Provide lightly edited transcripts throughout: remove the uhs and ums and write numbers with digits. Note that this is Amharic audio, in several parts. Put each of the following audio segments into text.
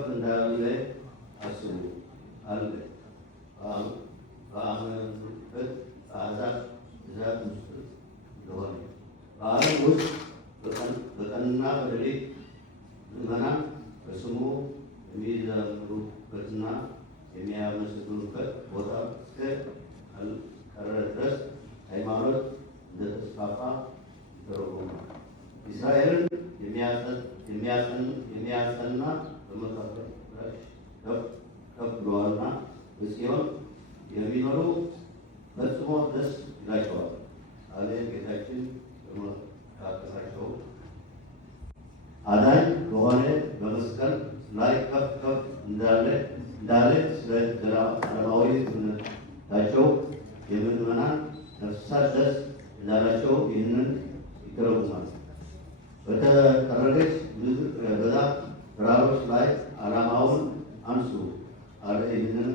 ከፍ እንዳለ አስቡ አለ። በአመኑበት አሕዛብ ብዛት ውስጥ እንደሆነ በዓለም ውስጥ በቀንና በሌሊት ምዕመናን በስሙ የሚዘምሩበትና የሚያመሰግኑበት ቦታ እስከ ቀረ ድረስ ሃይማኖት እንደተስፋፋ ይተረጎማል። እስራኤልን የሚያጸና በመካከላቸው ከፍ ብለዋልና በጽዮን የሚኖሩ ፈጽሞ ደስ ይላቸዋል አለ ጌታችን። በመካከላቸው አዳኝ በሆነ በመስቀል ላይ ከፍ ከፍ እንዳለ ስለ ዘላለማዊ እምነታቸው የምዕመናን ነፍሳት ደስ እንዳላቸው ይህንን ይተረጉማል። በተቀረገች ምድረ ተራሮች ላይ ዓላማውን አንሱ አለ። ይህንን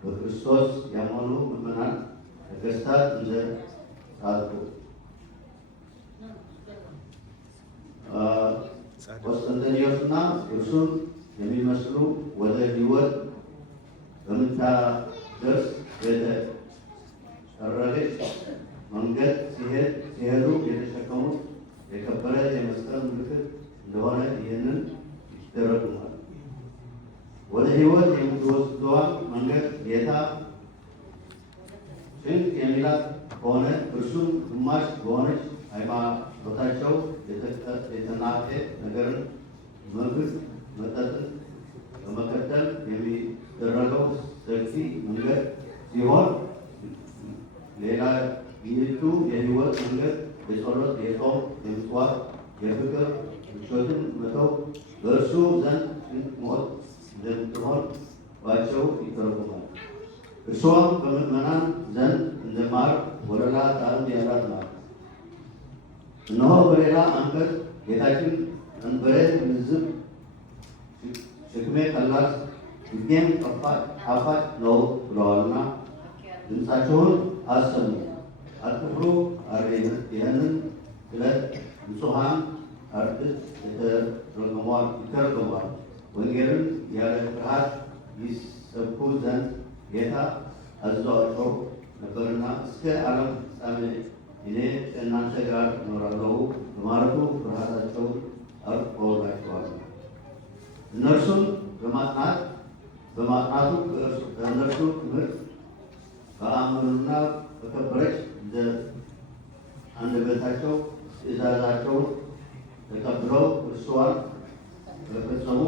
በክርስቶስ ያመኑ ምዕመናን ነገሥታት እንደ ጻድቁ ቆስጠንጢኖስና እርሱን የሚመስሉ ወደ ሕይወት በምታደርስ የተጠረገች መንገድ ሲሄዱ የተሸከሙት የከበረ የመስቀል ምልክት እንደሆነ ይህንን ይተረጉማል። ወደ ሕይወት የምትወስደዋን መንገድ ጌታ ጭንቅ የሚላት ከሆነ እርሱም ግማሽ በሆነች ሃይማኖታቸው የተናቀ ነገርን፣ ምግብ መጠጥን በመከተል የሚደረገው ሰፊ መንገድ ሲሆን፣ ሌላ ይህቱ የሕይወት መንገድ የጸሎት፣ የጾም፣ የምጽዋት፣ የፍቅር ምቾትን መተው በእርሱ ዘንድ ጭንቅ ሞት እንደምትሆን ባቸው ይተረጉማል። እርሷም በምዕመናን ዘንድ እንደ ማር ወለላ ጣዕም ያላት ናት። እነሆ በሌላ አንቀጽ ጌታችን ቀንበሬ ልዝብ ሸክሜ ቀላል ሕጌም ጣፋጭ ነው ብለዋልና ድምፃቸውን አሰሙ አትፍሩ አለ። ይህንን ስለ ንጹሐን አርድእት ይተረጎማል። ወንጌልን ያለ ፍርሃት ይሰብኩ ዘንድ ጌታ አዘዟቸው ነበርና እስከ ዓለም ፍጻሜ እኔ ከእናንተ ጋር እኖራለሁ በማለቱ ፍርሃታቸውን አርቆላቸዋል። እነርሱም በማጥናቱ ከእነርሱ ትምህርት በአመኑና በከበረች እንደ አንደበታቸው ትእዛዛቸውን ተቀብለው እርሷን በፈጸሙ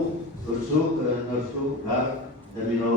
እርሱ ከእነርሱ ጋር እንደሚኖሩ